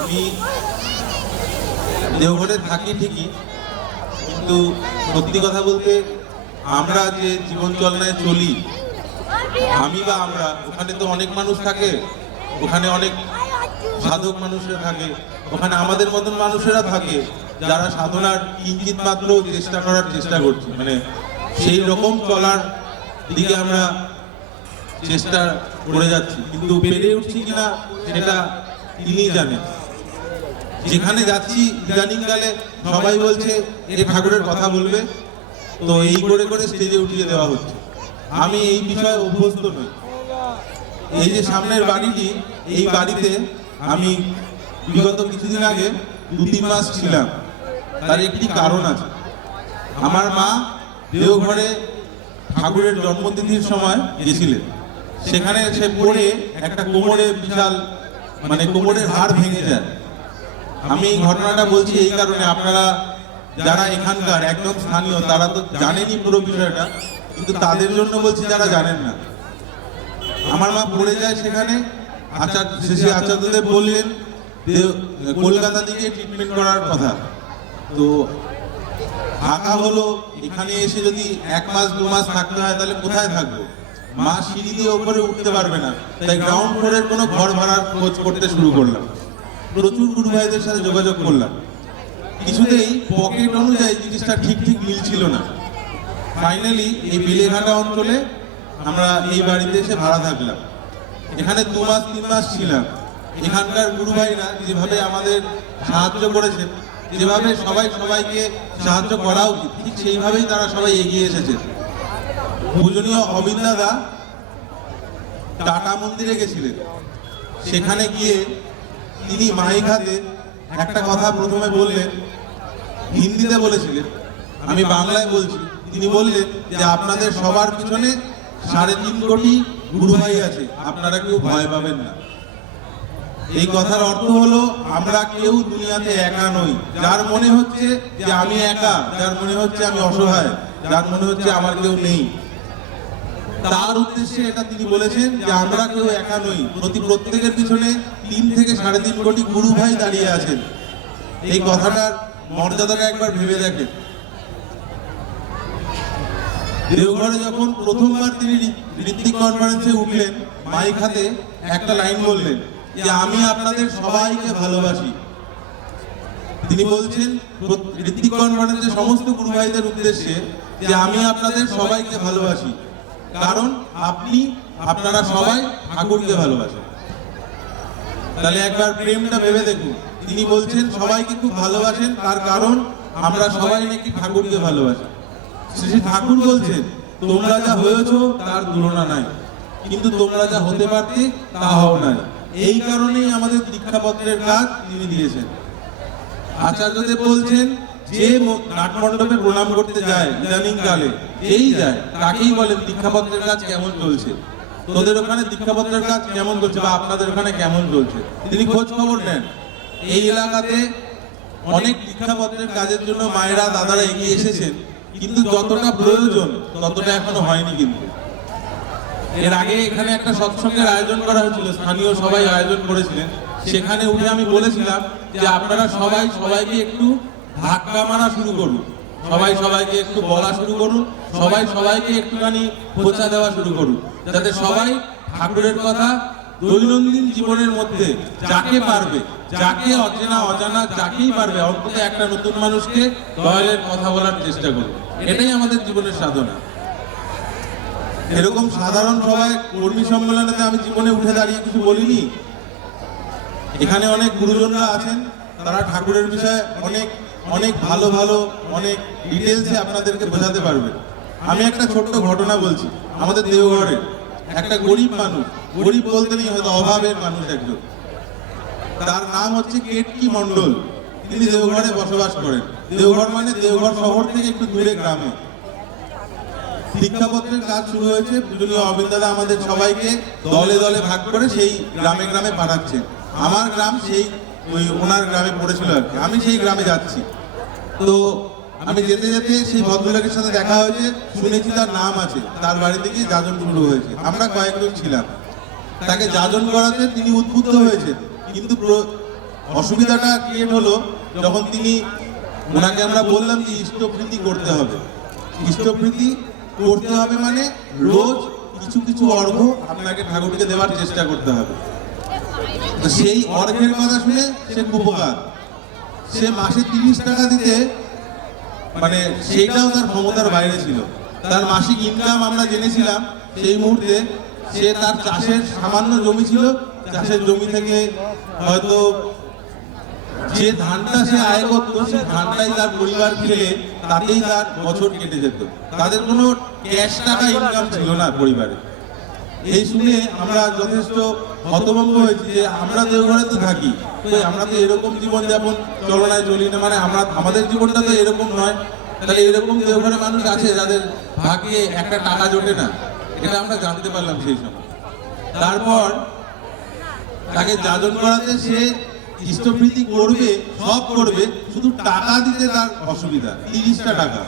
আমি দেওঘরে থাকি ঠিকই, কিন্তু সত্যি কথা বলতে আমরা যে জীবন চলনায় চলি, আমি বা আমরা, ওখানে তো অনেক মানুষ থাকে, ওখানে অনেক সাধক মানুষরা থাকে, ওখানে আমাদের মতন মানুষেরা থাকে, যারা সাধনার কিঞ্চিত মাত্র চেষ্টা করার চেষ্টা করছে। মানে সেই রকম চলার দিকে আমরা চেষ্টা করে যাচ্ছি, কিন্তু পেরে উঠছি কিনা, সেটা তিনিই জানেন। যেখানে যাচ্ছি ইদানিংকালে সবাই বলছে, এ ঠাকুরের কথা বলবে। তো এই করে করে স্টেজে উঠিয়ে দেওয়া হচ্ছে। আমি এই বিষয়ে অভ্যস্ত নই। এই যে সামনের বাড়িটি, এই বাড়িতে আমি বিগত কিছুদিন আগে দু তিন মাস ছিলাম। তার একটি কারণ আছে। আমার মা দেওঘরে ঠাকুরের জন্মতিথির সময় গেছিলেন। সেখানে সে পড়ে একটা কোমরে বিশাল মানে কোমরের হাড় ভেঙে যায়। আমি এই ঘটনাটা বলছি এই কারণে আপনারা যারা এখানকার একদম স্থানীয়, তারা তো জানেনই পুরো বিষয়টা, কিন্তু তাদের জন্য বলছি যারা জানেন না। আমার মা পড়ে যায় সেখানে, আচার শেষে আচার্যদেব বললেন কলকাতা থেকে ট্রিটমেন্ট করার কথা। তো ঢাকা হলো, এখানে এসে যদি এক মাস, দু মাস থাকতে হয়, তাহলে কোথায় থাকব? মা সিঁড়ি দিয়ে ওপরে উঠতে পারবে না। তাই গ্রাউন্ড ফ্লোরের কোনো ঘর ভাড়ার খোঁজ করতে শুরু করলাম। প্রচুর গুরু ভাইদের সাথে যোগাযোগ করলাম। কিছুতেই পকেট অনুযায়ী জিনিসটা ঠিক ঠিক মিলছিল না। ফাইনালি এই বেলেঘাটা অঞ্চলে আমরা এই বাড়িতে এসে ভাড়া থাকলাম। এখানে দু মাস, তিন মাস ছিলাম। এখানকার গুরু ভাইরা যেভাবে আমাদের সাহায্য করেছেন, যেভাবে সবাই সবাইকে সাহায্য করা উচিত, ঠিক সেইভাবেই তারা সবাই এগিয়ে এসেছে। পূজনীয় অবিন দাদা টাটা মন্দিরে গেছিলেন। সেখানে গিয়ে তিনি মাইক একটা কথা প্রথমে বললেন, হিন্দিতে বলেছিলেন। আমি বাংলায় বলছি। তিনি বললেন যে, আপনাদের সবার পিছনে সাড়ে তিন কোটি গুরু ভাই আছে। আপনারা কেউ ভয় পাবেন না। এই কথার অর্থ হলো, আমরা কেউ দুনিয়াতে একা নই। যার মনে হচ্ছে যে, আমি একা, যার মনে হচ্ছে আমি অসহায়, যার মনে হচ্ছে আমার কেউ নেই। তার উদ্দেশ্যে এটা তিনি বলেছেন যে, আমরা কেউ একা নই। প্রতি প্রত্যেকের পিছনে তিন থেকে সাড়ে তিন কোটি গুরু ভাই দাঁড়িয়ে আছেন। এই কথাটার মর্যাদাটা একবার ভেবে দেখেন। দেওঘরে যখন প্রথমবার তিনি ঋত্বিক কনফারেন্সে উঠলেন, মাইক হাতে একটা লাইন বললেন যে, আমি আপনাদের সবাইকে ভালোবাসি। তিনি বলছেন ঋত্বিক কনফারেন্সে সমস্ত গুরু ভাইদের উদ্দেশ্যে যে, আমি আপনাদের সবাইকে ভালোবাসি। কারণ আপনি, আপনারা সবাই ঠাকুরকে ভালোবাসেন। তাহলে একবার প্রেমটা ভেবে দেখুন। তিনি বলছেন, সবাইকে খুব ভালোবাসেন, তার কারণ আমরা সবাই নাকি ঠাকুরকে ভালোবাসি। শ্রী ঠাকুর বলছেন, তোমরা যা হয়েছো, তার তুলনা নাই। কিন্তু তোমরা যা হতে পারতে তা হও নাই। এই কারণেই আমাদের দীক্ষাপত্রের কাজ তিনি দিয়েছেন। আচার্যদেব বলছেন, যে নাটমণ্ডপে প্রণাম করতে যায় ইদানিং কালে যেই যায়, তাকেই বলেন দীক্ষাপত্রের কাজ কেমন চলছে। তোদের ওখানে দীক্ষাপত্রের কাজ কেমন চলছে বা আপনাদের ওখানে কেমন চলছে? তিনি খোঁজ খবর নেন। এই এলাকাতে অনেক দীক্ষাপত্রের কাজের জন্য মায়েরা, দাদারা এগিয়ে এসেছেন। কিন্তু যতটা প্রয়োজন, ততটা এখনও হয়নি কিন্তু। এর আগে এখানে একটা সৎসঙ্গের আয়োজন করা হয়েছিল, স্থানীয় সবাই আয়োজন করেছিলেন। সেখানে উঠে আমি বলেছিলাম যে আপনারা সবাই সবাইকে একটু ধাক্কা মারা শুরু করুন। সবাই সবাইকে একটু বলা শুরু করুন, সবাই সবাইকে একটুখানি খোঁচা দেওয়া শুরু করুন, যাতে সবাই ঠাকুরের কথা দৈনন্দিন জীবনের মধ্যে যাকে পারবে, যাকে অচেনা, অজানা, যাকেই পারবে, অন্তত একটা নতুন মানুষকে দয়ালের কথা বলার চেষ্টা করুন। এটাই আমাদের জীবনের সাধনা। এরকম সাধারণ সবাই কর্মী সম্মেলনেতে আমি জীবনে উঠে দাঁড়িয়ে কিছু বলিনি। এখানে অনেক গুরুজনরা আছেন, তারা ঠাকুরের বিষয়ে অনেক অনেক ভালো ভালো অনেক ডিটেলসে আপনাদেরকে বোঝাতে পারবেন আমি একটা ছোট্ট ঘটনা বলছি, আমাদের দেওঘরে একটা গরিব মানুষ, গরিব বলতে নেই, হয়তো অভাবের মানুষ একজন। তার নাম হচ্ছে কেটকি মণ্ডল। তিনি দেওঘরে বসবাস করেন। দেওঘর মানে দেওঘর শহর থেকে একটু দূরে গ্রামে। শিক্ষাপত্রের কাজ শুরু হয়েছে। পূজনীয় অবিন দাদা আমাদের সবাইকে দলে দলে ভাগ করে সেই গ্রামে গ্রামে পাঠাচ্ছেন। আমার গ্রাম সেই ওই ওনার গ্রামে পড়েছিল আর কি। আমি সেই গ্রামে যাচ্ছি। তো আমি যেতে যেতে সেই ভদ্রলোকের সাথে দেখা হয়েছে, শুনেছি তার নাম আছে, তার বাড়িতে গিয়ে যাজন শুরু হয়েছে। আমরা কয়েকজন ছিলাম। তাকে যাজন করাতে তিনি উদ্বুদ্ধ হয়েছেন। কিন্তু অসুবিধাটা ক্রিয়েট হলো যখন তিনি ওনাকে আমরা বললাম যে ইষ্টপ্রীতি করতে হবে। ইষ্টপ্রীতি করতে হবে মানে রোজ কিছু কিছু অর্ঘ আপনাকে ঠাকুরকে দেওয়ার চেষ্টা করতে হবে। তো সেই অর্ঘের কথা শুনে সে উপকার। সে মাসে তিরিশ টাকা দিতে মানে সেইটাও তার ক্ষমতার বাইরে ছিল। তার মাসিক ইনকাম আমরা জেনেছিলাম সেই মুহূর্তে। সে তার চাষের সামান্য জমি ছিল। চাষের জমি থেকে হয়তো যে ধানটা সে আয় করতো, সেই ধানটাই তার পরিবার খেলে তাতেই তার বছর কেটে যেত। তাদের কোনো ক্যাশ টাকা ইনকাম ছিল না পরিবারে। এই শুনে আমরা যথেষ্ট হতভম্ব হয়েছি যে আমরা দেওঘরে তো থাকি। তো আমরা তো এরকম জীবনযাপন চলনায় চলি না মানে আমরা আমাদের জীবনটা তো এরকম নয়। তাহলে এরকম দেওঘরে মানুষ আছে, যাদের ভাগ্যে একটা টাকা জোটে না, এটা আমরা জানতে পারলাম সেই সময়। তারপর তাকে যাজন করাতে সে ইষ্টপ্রীতি করবে, সব করবে, শুধু টাকা দিতে তার অসুবিধা, তিরিশটা টাকা।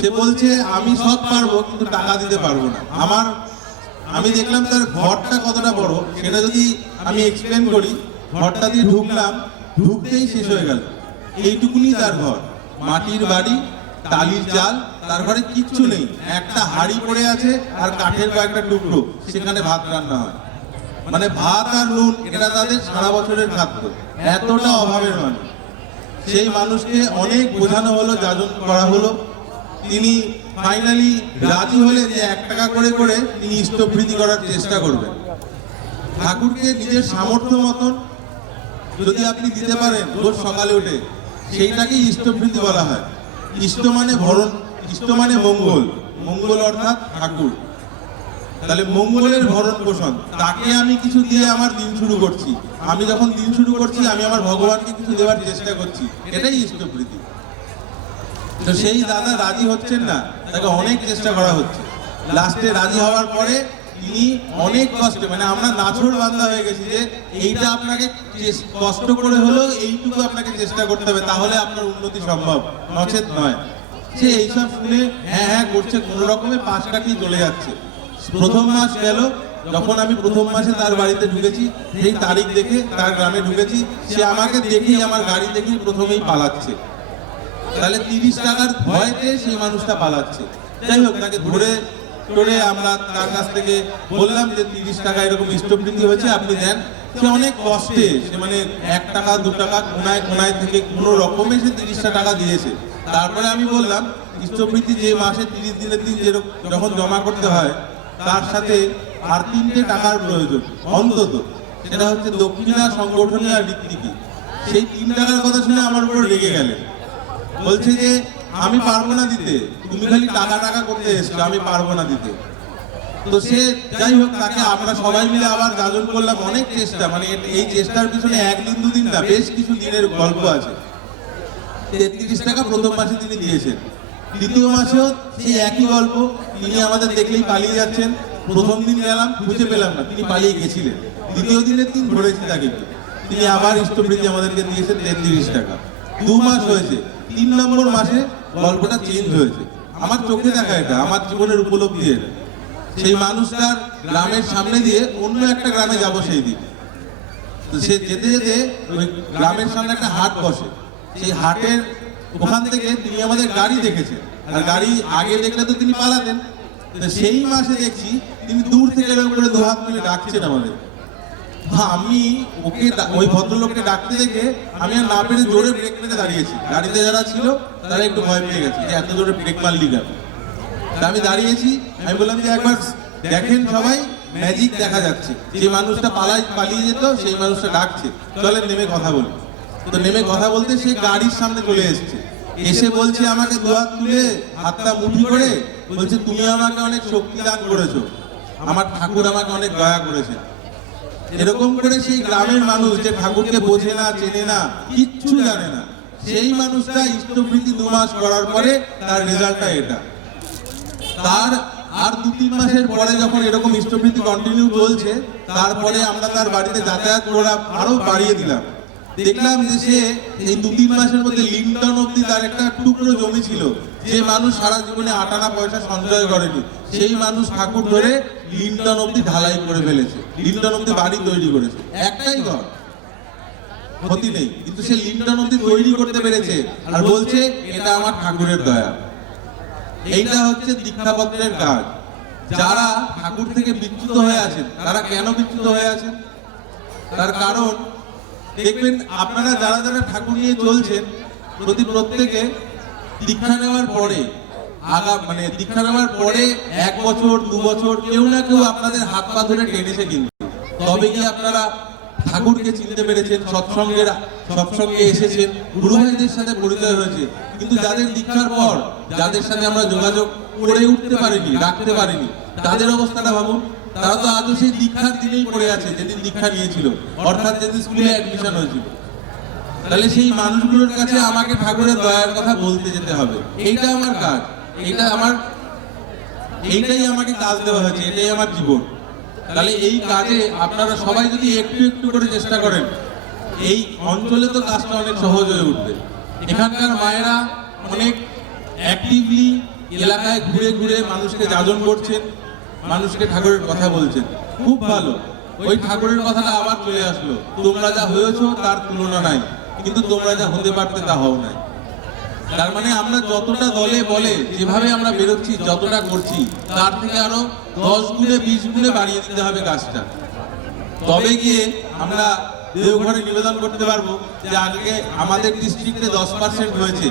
সে বলছে, আমি সব পারব, কিন্তু টাকা দিতে পারব না। আমার আমি দেখলাম তার ঘরটা কতটা বড়, সেটা যদি আমি এক্সপ্লেন করি, ঘরটা দিয়ে ঢুকলাম, ঢুকতেই শেষ হয়ে গেল। এইটুকুনি তার ঘর। মাটির বাড়ি, টালির চাল তার ঘরে কিচ্ছু নেই। একটা হাড়ি পড়ে আছে আর কাঠের কয়েকটা টুকরো, সেখানে ভাত রান্না হয়। মানে ভাত আর নুন, এটা তাদের সারা বছরের খাদ্য। এতটা অভাবের মানুষ। সেই মানুষকে অনেক বোঝানো হলো, যাজন করা হলো। তিনি ফাইনালি রাজি হলেন যে এক টাকা করে করে তিনি ইষ্টপ্রীতি করার চেষ্টা করবেন। ঠাকুরকে নিজের সামর্থ্য মতন যদি আপনি দিতে পারেন রোজ সকালে উঠে, সেইটাকেই ইষ্টপ্রীতি বলা হয়। ইষ্ট মানে ভরণ, ইষ্ট মানে মঙ্গল। মঙ্গল অর্থাৎ ঠাকুর। তাহলে মঙ্গলের ভরণ পোষণ, তাকে আমি কিছু দিয়ে আমার দিন শুরু করছি। আমি যখন দিন শুরু করছি, আমি আমার ভগবানকে কিছু দেওয়ার চেষ্টা করছি। এটাই ইষ্টপ্রীতি। তো সেই দাদা রাজি হচ্ছেন না। তাকে অনেক চেষ্টা করা হচ্ছে। লাস্টে রাজি হওয়ার পরে তিনি অনেক কষ্টে মানে আমরা নাছড় বান্ধা হয়ে গেছি যে এইটা আপনাকে কষ্ট করে হলেও এইটুকু আপনাকে চেষ্টা করতে হবে, তাহলে আপনার উন্নতি সম্ভব। নচেত নয়। সে এইসব শুনে হ্যাঁ হ্যাঁ করছে, কোনো রকমে পাশ কাটিয়ে চলে যাচ্ছে। প্রথম মাস গেল, যখন আমি প্রথম মাসে তার বাড়িতে ঢুকেছি, সেই তারিখ দেখে তার গ্রামে ঢুকেছি, সে আমাকে দেখেই, আমার গাড়ি দেখেই প্রথমেই পালাচ্ছে। তাহলে তিরিশ টাকার ভয়তে সেই মানুষটা পালাচ্ছে। যাই হোক, তাকে ধরে ধরে আমরা তার কাছ থেকে বললাম যে তিরিশ টাকা এরকম ইষ্টপ্রীতি হয়েছে, আপনি দেন। সে অনেক কষ্টে, সে মানে এক টাকা, দু টাকা, কোনায় কোনায় থেকে কোনো রকমে সে তিরিশটা টাকা দিয়েছে। তারপরে আমি বললাম ইষ্টপ্রীতি যে মাসে তিরিশ দিনের দিন যেরকম যখন জমা করতে হয়, তার সাথে আর তিনটে টাকার প্রয়োজন, অন্তত। সেটা হচ্ছে দক্ষিণা সংগঠনী আর ঋত্বিকি সেই তিন টাকার কথা শুনে আমার উপর রেগে গেলেন। বলছে যে আমি পারব না দিতে। তুমি খালি টাকা টাকা করতে এসছো, আমি পারব না দিতে। তো সে যাই হোক, তাকে আমরা সবাই মিলে আবার গাজন করলাম। অনেক চেষ্টা মানে এই চেষ্টার পিছনে একদিন দুদিন না, বেশ কিছু দিনের গল্প আছে। তেত্রিশ টাকা প্রথম মাসে তিনি দিয়েছেন। দ্বিতীয় মাসেও সেই একই গল্প তিনি আমাদের দেখলেই পালিয়ে যাচ্ছেন। প্রথম দিন গেলাম, খুঁজে পেলাম না, তিনি পালিয়ে গেছিলেন। দ্বিতীয় দিনের দিন ধরেছি তাকে। তিনি আবার ইষ্টপ্রীতি আমাদেরকে দিয়েছেন তেত্রিশ টাকা। দু মাস হয়েছে তিন নম্বর মাসে গল্পটা চেঞ্জ হয়েছে। আমার চোখে দেখা এটা, আমার জীবনের উপলব্ধি এটা। সেই মানুষটার গ্রামের সামনে দিয়ে অন্য একটা গ্রামে যাব সেই দিন। তো সে যেতে যেতে ওই গ্রামের সামনে একটা হাট বসে। সেই হাটের ওখান থেকে তিনি আমাদের গাড়ি দেখেছেন। আর গাড়ি আগে দেখলে তো তিনি পালাতেন। সেই মাসে দেখছি তিনি দূর থেকে করে দু হাত তুলে ডাকছেন আমাদের আমি ওকে ওই ভদ্রলোককে ডাকতে দেখে আমি আর না পেরে জোরে ব্রেক মেরে দাঁড়িয়েছি। গাড়িতে যারা ছিল, তারা একটু ভয় পেয়ে গেছে যে এত জোরে ব্রেক মারলি কেন? আমি দাঁড়িয়েছি, আমি বললাম যে একবার দেখেন সবাই ম্যাজিক দেখা যাচ্ছে। যে মানুষটা পালাই পালিয়ে যেত, সেই মানুষটা ডাকছে। চলেন, নেমে কথা বলি। তো নেমে কথা বলতে সে গাড়ির সামনে চলে এসেছে। এসে বলছে, আমাকে দু হাত তুলে হাতটা মুঠি করে বলছে, তুমি আমাকে অনেক শক্তি দান করেছ। আমার ঠাকুর আমাকে অনেক দয়া করেছে এরকম করে সেই গ্রামের মানুষ যে ঠাকুরকে বোঝে না, চেনে না, কিচ্ছু জানে না, সেই মানুষটা ইষ্টপ্রীতি দু মাস করার পরে তার রেজাল্টটা এটা। তার আর দু তিন মাসের পরে যখন এরকম ইষ্টপ্রীতি কন্টিনিউ চলছে, তারপরে আমরা তার বাড়িতে যাতায়াত করা আরও বাড়িয়ে দিলাম। দেখলাম যে সে এই দু তিন মাসের মধ্যে লিমটন অব্দি তার একটা টুকরো জমি ছিল। যে মানুষ সারা জীবনে আটানা পয়সা সঞ্চয় করেনি। সেই মানুষ ঠাকুর ধরে লিমটন অব্দি ঢালাই করে ফেলেছে। লিমটন অব্দি বাড়ি তৈরি করেছে। একটাই ঘর। ক্ষতি নেই। কিন্তু সে লিমটা নদী তৈরি করতে পেরেছে আর বলছে, এটা আমার ঠাকুরের দয়া। এইটা হচ্ছে দীক্ষাপত্রের কাজ। যারা ঠাকুর থেকে বিচ্যুত হয়ে আছেন, তারা কেন বিচ্যুত হয়ে আছেন? তার কারণ দেখবেন আপনারা যারা যারা ঠাকুর নিয়ে চলছেন, প্রতি প্রত্যেকে দীক্ষা নেওয়ার পরে, আগা মানে দীক্ষা নেওয়ার পরে এক বছর, দু বছর, কেউ না কেউ আপনাদের হাত পা ধরে টেনেছে কিন্তু। তবে কি আপনারা ঠাকুরকে চিনতে পেরেছেন সৎসঙ্গের সৎসঙ্গে এসেছেন গুরু ভাইদের সাথে পরিচয় হয়েছে। কিন্তু যাদের দীক্ষার পর, যাদের সাথে আমরা যোগাযোগ করে উঠতে পারিনি, রাখতে পারিনি, তাদের অবস্থাটা ভাবুন তারা তো আজও সেই দীক্ষার দিনেই পড়ে আছে, যেদিন দীক্ষা নিয়েছিল। অর্থাৎ যেদিন স্কুলে অ্যাডমিশন হয়েছিল। তাহলে সেই মানুষগুলোর কাছে আমাকে ঠাকুরের দয়ার কথা বলতে যেতে হবে। এইটা আমার কাজ। এইটা আমার এইটাই আমাকে কাজ দেওয়া হয়েছে, এটাই আমার জীবন। তাহলে এই কাজে আপনারা সবাই যদি একটু একটু করে চেষ্টা করেন, এই অঞ্চলে তো কাজটা অনেক সহজ হয়ে উঠবে। এখানকার মায়েরা অনেক অ্যাক্টিভলি এলাকায় ঘুরে ঘুরে মানুষকে যাজন করছেন। মানুষকে ঠাকুরের কথা বলছেন। খুব ভালো। ওই ঠাকুরের কথাটা আবার চলে আসলো। তোমরা যা হয়েছো, তার তুলনা নাই। কিন্তু তোমরা যা হতে পারতে, তা হও নাই। তার মানে আমরা যতটা দলে বলে, যেভাবে আমরা বেরোচ্ছি, যতটা করছি, তার থেকে আরও দশ গুণে, বিশ গুণে বাড়িয়ে দিতে হবে কাজটা। তবে গিয়ে আমরা দেওঘরে নিবেদন করতে পারব যে আজকে আমাদের ডিস্ট্রিক্টে দশ পার্সেন্ট হয়েছে।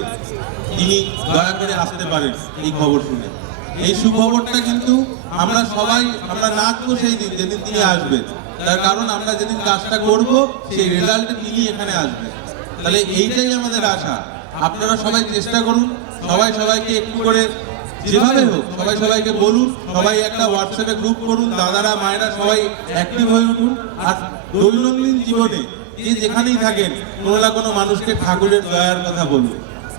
তিনি দয়া করে আসতে পারেন এই খবর শুনে। এই সুখবরটা কিন্তু আমরা সবাই, আমরা নাচবো সেই দিন, যেদিন তিনি আসবেন। তার কারণ আমরা যেদিন কাজটা করব, সেই রেজাল্ট তিনি এখানে আসবেন। তাহলে এইটাই আমাদের আশা। আপনারা সবাই চেষ্টা করুন, সবাই সবাইকে একটু করে যেভাবে হোক, সবাই সবাইকে বলুন, সবাই একটা হোয়াটসঅ্যাপে গ্রুপ করুন, দাদারা, মায়েরা সবাই অ্যাক্টিভ হয়ে উঠুন। আর দৈনন্দিন জীবনে যে যেখানেই থাকেন, কোনো না কোনো মানুষকে ঠাকুরের দয়ার কথা বলুন।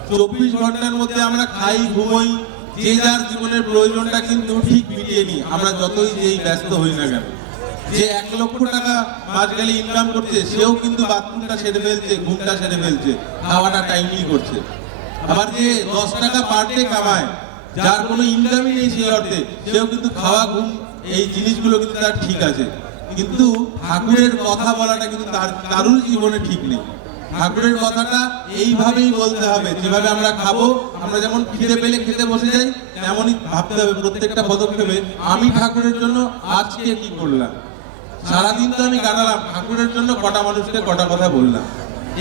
চব্বিশ ঘণ্টার মধ্যে আমরা খাই, ঘুমোই যে যার জীবনের প্রয়োজনটা কিন্তু ঠিক মিটিয়ে আমরা যতই যেই ব্যস্ত হই না কেন। যে এক লক্ষ টাকা গেলে ইনকাম করছে, সেও কিন্তু বাথরুমটা সেরে ফেলছে, ঘুমটা সেরে ফেলছে, খাওয়াটা টাইমলি করছে। আবার যে দশ টাকা পার ডে কামায়, যার কোনো ইনকামই নেই সেই অর্থে, সেও কিন্তু খাওয়া, ঘুম, এই জিনিসগুলো কিন্তু তার ঠিক আছে। কিন্তু ঠাকুরের কথা বলাটা কিন্তু তার, কারুর জীবনে ঠিক নেই। ঠাকুরের কথাটা এইভাবেই বলতে হবে। যেভাবে আমরা খাব, আমরা যেমন খিদে পেলে খেতে বসে যাই, তেমনই ভাবতে হবে প্রত্যেকটা পদক্ষেপে আমি ঠাকুরের জন্য আজকে কি করলাম? সারাদিন তো আমি কাটালাম, ঠাকুরের জন্য কটা মানুষকে কটা কথা বললাম।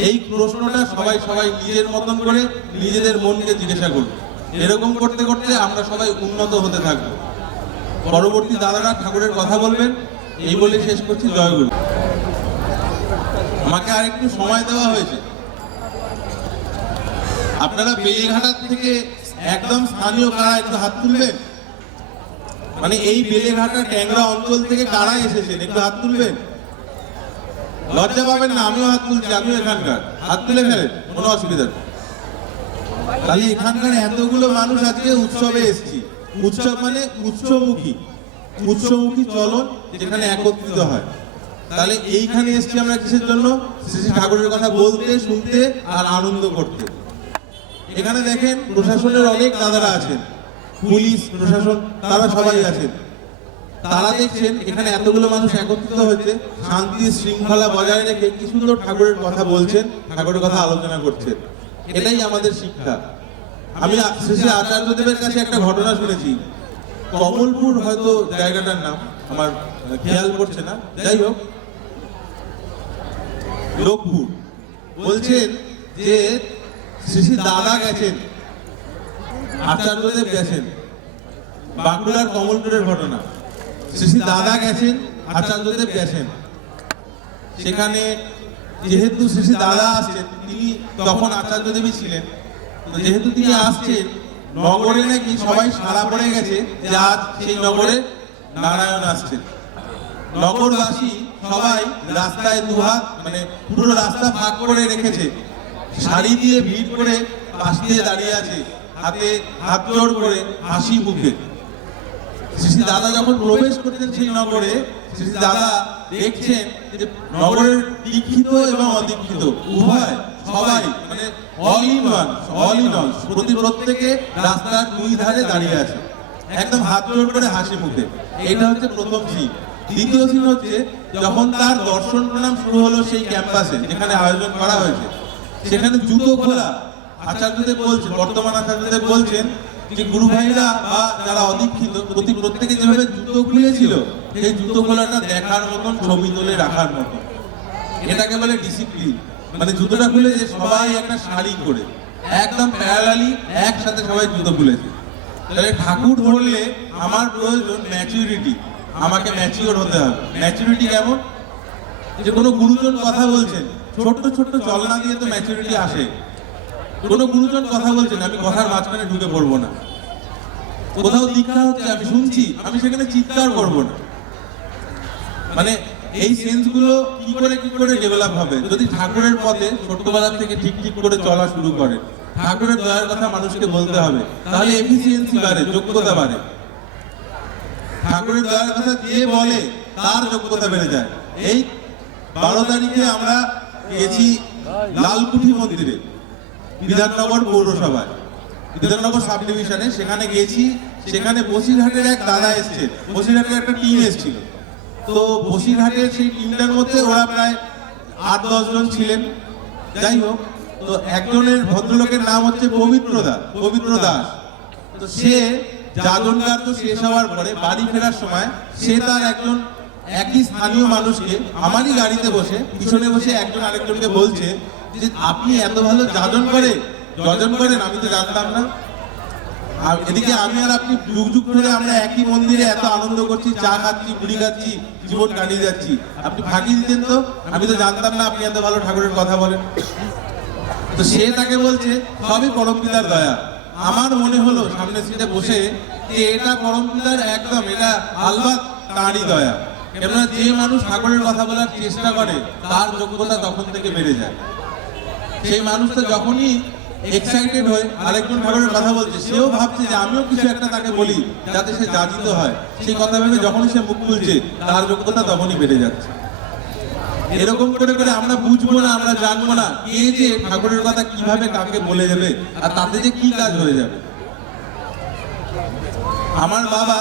এই প্রশ্নটা সবাই সবাই নিজের মতন করে নিজেদের মনকে জিজ্ঞাসা করুন। এরকম করতে করতে আমরা সবাই উন্নত হতে থাকব। পরবর্তী দাদারা ঠাকুরের কথা বলবেন। এই বলে শেষ করছি। জয়গুরু আমাকে আর একটু সময় দেওয়া হয়েছে। আপনারা বেলেঘাটার থেকে একদম স্থানীয় কারা একটু হাত তুলবেন? মানে এই বেলেঘাটা ট্যাংরা অঞ্চল থেকে কারা এসেছেন? একটু হাত তুলবেন? লজ্জা পাবেন না, আমিও হাত তুলছি, আমিও এখানকার। হাত তুলে ফেলেন, কোনো অসুবিধা নেই। তাহলে এখানকার এতগুলো মানুষ আজকে উৎসবে এসেছি। উৎসব মানে উৎসমুখী উৎসমুখী চলন যেখানে একত্রিত হয়। তাহলে এইখানে এসেছি আমরা কিসের জন্য? শ্রী ঠাকুরের কথা বলতে, শুনতে আর আনন্দ করতে। এখানে দেখেন প্রশাসনের অনেক দাদারা আছেন। পুলিশ, প্রশাসন, তারা সবাই আছেন। তারা দেখছেন এখানে এতগুলো মানুষ একত্রিত হয়েছে, শান্তি শৃঙ্খলা বজায় রেখে কি সুন্দর ঠাকুরের কথা বলছেন, ঠাকুরের কথা আলোচনা করছেন। এটাই আমাদের শিক্ষা। আমি শেষে আচার্যদেবের কাছে একটা ঘটনা শুনেছি। কমলপুর হয়তো জায়গাটার নাম। আমার খেয়াল পড়ছে না। যাই হোক। লোকপুর বলছেন যে শ্রী দাদা গেছেন। আচার্যদেব গেছেন। বাঁকুড়ার কমলপুরের ঘটনা। শ্রী দাদা গেছেন, আচার্যদেব গেছেন। সেখানে যেহেতু শ্রী দাদা আসছেন, তিনি তখন আচার্যদেবী ছিলেন। যেহেতু তিনি আসছেন, নগরে নাকি সবাই সারা পড়ে গেছে যে আজ সেই নগরে নারায়ণ আসছেন। নগরবাসী সবাই রাস্তায় দুহাত মানে পুরো রাস্তা ভাগ করে রেখেছে। শাড়ি দিয়ে ভিড় করে পাশ দিয়ে দাঁড়িয়ে আছে, হাতে হাত জোড় করে হাসি মুখে। শ্রী দাদা যখন প্রবেশ করতেন সেই নগরে, শ্রী দাদা দেখছেন যে নগরের দীক্ষিত এবং অদীক্ষিত, উভয় সবাই মানে all in one all in all প্রতি প্রত্যেকে রাস্তার দুই ধারে দাঁড়িয়ে আছে। একদম হাত জোড় করে হাসি মুখে। এটা হচ্ছে প্রথম সিন দ্বিতীয় সিন হচ্ছে যখন তার দর্শন প্রণাম শুরু হলো সেই ক্যাম্পাসে, যেখানে আয়োজন করা হয়েছে। সেখানে জুতো খোলা। আচার্যদেব বলছেন, বর্তমান আচার্যদেব বলছেন যে গুরু ভাইরা বা যারা অদীক্ষিত, প্রতি প্রত্যেকে যেভাবে জুতো খুলেছিল, সেই জুতো খোলাটা দেখার মতন, ছবি তুলে রাখার মতন। এটাকে বলে ডিসিপ্লিন মানে জুতোটা খুলে যে সবাই একটা শাড়ি করে একদম প্যারালালি একসাথে সবাই জুতো খুলেছে। তাহলে ঠাকুর ধরলে আমার প্রয়োজন ম্যাচুরিটি আমাকে ম্যাচিওর হতে হবে। ম্যাচুরিটি কেমন? যে কোনো গুরুজন কথা বলছেন, ছোট্ট ছোট্ট চলনা দিয়ে তো ম্যাচুরিটি আসে। কোনো গুরুজন কথা বলছেন, আমি কথার মাঝখানে ঢুকে পড়ব না। কোথাও দীক্ষা হচ্ছে, আমি শুনছি, আমি সেখানে চিৎকার করব না। মানে এই সেন্সগুলো কি করে কি করে ডেভেলপ হবে? যদি ঠাকুরের পথে ছোটবেলা থেকে ঠিক ঠিক করে চলা শুরু করে ঠাকুরের দয়ার কথা মানুষকে বলতে হবে। তাহলে এফিসিয়েন্সি বাড়ে, যোগ্যতা বাড়ে। ঠাকুরের দয়ার কথা যে বলে, তার যোগ্যতা বেড়ে যায়। এই বারো তারিখে আমরা গেছি লালকুঠি মন্দিরে, বিধাননগর পৌরসভায়। বিধাননগর সাব ডিভিশনে সেখানে গেছি, সেখানে বসিরহাটের এক দাদা এসছে বসিরহাটের একটা টিম এসেছিল। তো বসিরহাটের সেই টিমটার মধ্যে ওরা প্রায় আট দশ জন ছিলেন। যাই হোক তো একজনের ভদ্রলোকের নাম হচ্ছে পবিত্র দাস দাস। তো সে যাজন কার্য শেষ হওয়ার পরে বাড়ি ফেরার সময় সে তার একজন একই স্থানীয় মানুষকে আমারই গাড়িতে বসে, পিছনে বসে একজন আরেকজনকে বলছে যে, আপনি এত ভালো যাজন করে, যজন করেন, আমি তো জানতাম না। আর এদিকে আমি আর আপনি যুগ যুগ ধরে আমরা একই মন্দিরে এত আনন্দ করছি, চা খাচ্ছি মুড়ি খাচ্ছি, জীবন কাটিয়ে যাচ্ছি। আপনি ফাঁকি দিতেন তো? আমি তো জানতাম না আপনি এত ভালো ঠাকুরের কথা বলেন। তো সে তাকে বলছে, সবই পরম পিতার দয়া। আমার মনে হলো, সামনে সিটে বসে যে এটা পরম পিতার একদম, এটা আলবাত তাঁরই দয়া। কেননা যে মানুষ ঠাকুরের কথা বলার চেষ্টা করে, তার যোগ্যতা তখন থেকে বেড়ে যায়। সেই মানুষটা যখনই এক্সাইটেড হয়ে, আরেকজন ঠাকুরের কথা বলছে, সেও ভাবছে যে আমিও কিছু একটা তাকে বলি, যাতে সে জাজিত হয়। সেই কথা ভেবে যখনই সে মুখ খুলছে, তার যোগ্যতা তখনই বেড়ে যাচ্ছে। এরকম করে করে আমরা বুঝব না, আমরা জানব না কে যে ঠাকুরের কথা কীভাবে কাকে বলে যাবে আর তাতে যে কি কাজ হয়ে যাবে। আমার বাবা,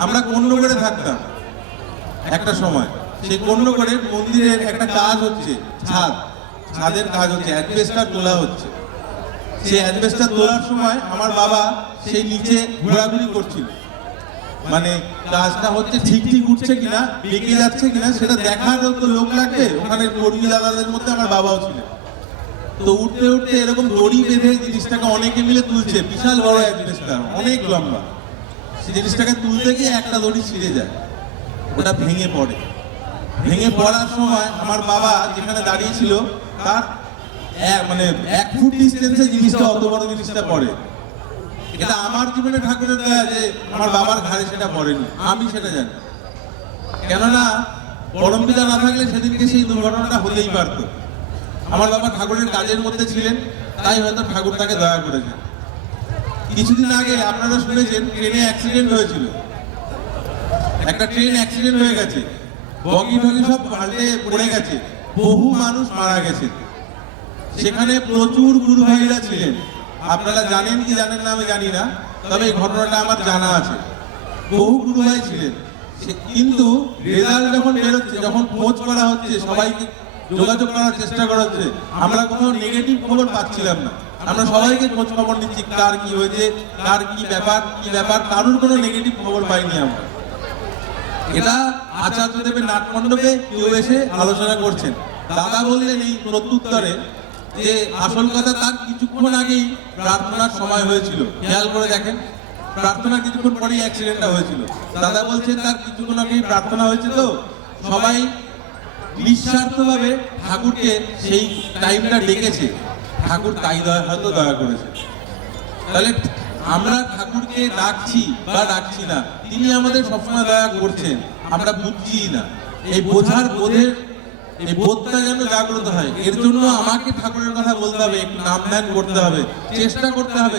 আমরা কন্যগড়ে থাকতাম একটা সময়। সেই কন্যগড়ে মন্দিরের একটা কাজ হচ্ছে, ছাদ। ছাদের কাজ হচ্ছে অ্যাডভেস্টার তোলা হচ্ছে। সেই অ্যাডভেস্টার তোলার সময় আমার বাবা সেই নিচে ঘোরাঘুরি করছিল। মানে কাজটা হচ্ছে ঠিক ঠিক উঠছে কিনা, বেঁকে যাচ্ছে কিনা, সেটা দেখার তো লোক লাগবে? ওখানে কর্মী দাদাদের মধ্যে আমার বাবাও ছিলেন। তো উঠতে উঠতে এরকম দড়ি বেঁধে জিনিসটাকে অনেকে মিলে তুলছে। বিশাল বড় এক জিনিসটা অনেক লম্বা। সেই জিনিসটাকে তুলতে গিয়ে একটা দড়ি ছিঁড়ে যায়। ওটা ভেঙে পড়ে। ভেঙে পড়ার সময় আমার বাবা যেখানে দাঁড়িয়ে ছিল, তার এক- মানে এক ফুট ডিস্টেন্সে জিনিসটা, অত বড় জিনিসটা পড়ে। এটা আমার জীবনে ঠাকুরের দয়া যে আমার বাবার ঘাড়ে সেটা পড়েনি, আমি সেটা জানি। কেননা পরম পিতা না থাকলে সেদিনকে সেই দুর্ঘটনাটা হতেই পারতো। আমার বাবা ঠাকুরের কাজের মধ্যে ছিলেন, তাই হয়তো ঠাকুর তাকে দয়া করেছেন। কিছুদিন আগে আপনারা শুনেছেন, ট্রেনে অ্যাক্সিডেন্ট হয়েছিল। একটা ট্রেন অ্যাক্সিডেন্ট হয়ে গেছে। বগি টগি সব পাল্টে পড়ে গেছে। বহু মানুষ মারা গেছে। সেখানে প্রচুর গুরু ভাইরা ছিলেন। আপনারা জানেন কি জানেন না আমি জানি না, তবে এই ঘটনাটা আমার জানা আছে। বহু গুরু ভাই ছিলেন কিন্তু রেজাল্ট যখন বেরোচ্ছে, যখন খোঁজ করা হচ্ছে, সবাইকে যোগাযোগ করার চেষ্টা করা হচ্ছে, আমরা কোনো নেগেটিভ খবর পাচ্ছিলাম না। আমরা সবাইকে খোঁজ খবর নিচ্ছি, কার কি হয়েছে, কার কি ব্যাপার কি ব্যাপার, কারোর কোনো নেগেটিভ খবর পাইনি আমরা। এটা আচার্য আচার্যদেবের নাটমণ্ডপে কেউ এসে আলোচনা করছেন। দাদা বললেন এই প্রত্যুত্তরে যে আসল কথা তার কিছুক্ষণ আগেই প্রার্থনার সময় হয়েছিল। খেয়াল করে দেখেন প্রার্থনা কিছুক্ষণ পরেই অ্যাক্সিডেন্টটা হয়েছিল। দাদা বলছেন, তার কিছুক্ষণ আগেই প্রার্থনা হয়েছে তো? সবাই নিঃস্বার্থভাবে ঠাকুরকে সেই টাইমটা ডেকেছে। ঠাকুর তাই দয়া, হয়তো দয়া করেছে। তাহলে আমরা ঠাকুরকে ডাকছি বা ডাকছি না, তিনি আমাদের সবসময় দয়া করছেন, আমরা বুঝছি না। এই বোঝার বোধের এই বোধটা যেন জাগ্রত হয়। এর জন্য আমাকে ঠাকুরের কথা বলতে হবে, একটু নাম ধ্যান করতে হবে, চেষ্টা করতে হবে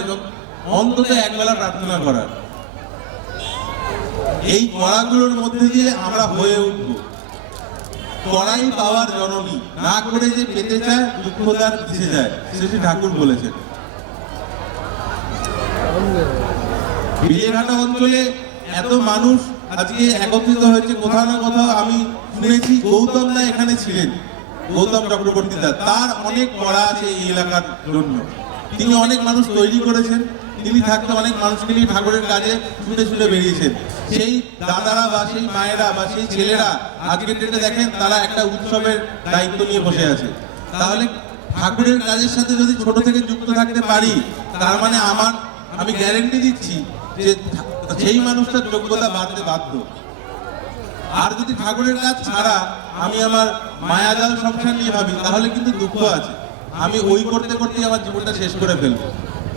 অন্তত একবেলা প্রার্থনা করার। এই কড়াগুলোর মধ্যে দিয়ে আমরা হয়ে উঠবো। কড়াই পাওয়ার জননী, না করে যে পেতে চায়, দুঃখ তার পিছে যায় সেটি ঠাকুর বলেছেন। বিলেঘাটা অঞ্চলে এত মানুষ আজকে একত্রিত হয়েছে কোথাও না কোথাও আমি শুনেছি গৌতম দা এখানে ছিলেন, গৌতম চক্রবর্তী দা তার অনেক পড়া আছে এই এলাকার জন্য। তিনি অনেক মানুষ তৈরি করেছেন, তিনি থাকতে অনেক মানুষকে নিয়ে ঠাকুরের কাজে ছুটে ছুটে বেরিয়েছেন। সেই দাদারা বা সেই মায়েরা বা সেই ছেলেরা আজকের ডেটে দেখেন, তারা একটা উৎসবের দায়িত্ব নিয়ে বসে আছে। তাহলে ঠাকুরের কাজের সাথে যদি ছোট থেকে যুক্ত থাকতে পারি, তার মানে আমার, আমি গ্যারেন্টি দিচ্ছি যে সেই মানুষটার যোগ্যতা বাড়তে বাধ্য। আর যদি ঠাকুরের কাজ ছাড়া আমি আমার মায়াজাল সংসার নিয়ে ভাবি, তাহলে কিন্তু দুঃখ আছে। আমি ওই করতে করতে আমার জীবনটা শেষ করে ফেলব।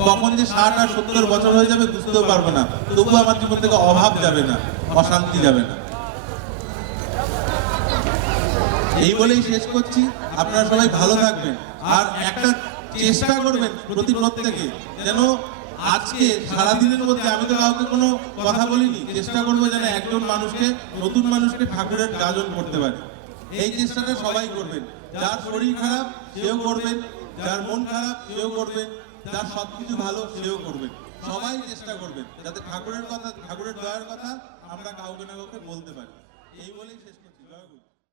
কখন যে ষাট আর সত্তর বছর হয়ে যাবে বুঝতেও পারব না। তবুও আমার জীবন থেকে অভাব যাবে না, অশান্তি যাবে না। এই বলেই শেষ করছি। আপনারা সবাই ভালো থাকবেন। আর একটা চেষ্টা করবেন প্রতি প্রত্যেকে, যেন আজকে সারাদিনের মধ্যে আমি তো কাউকে কোনো কথা বলিনি। চেষ্টা করব যেন একজন মানুষকে, নতুন মানুষকে ঠাকুরের গাজন করতে পারে। এই চেষ্টাটা সবাই করবেন। যার শরীর খারাপ, সেও করবেন। যার মন খারাপ, সেও করবেন। যার সবকিছু ভালো, সেও করবেন। সবাই চেষ্টা করবেন। যাতে ঠাকুরের কথা, ঠাকুরের দয়ার কথা আমরা কাউকে না কাউকে বলতে পারি। এই বলেই শেষ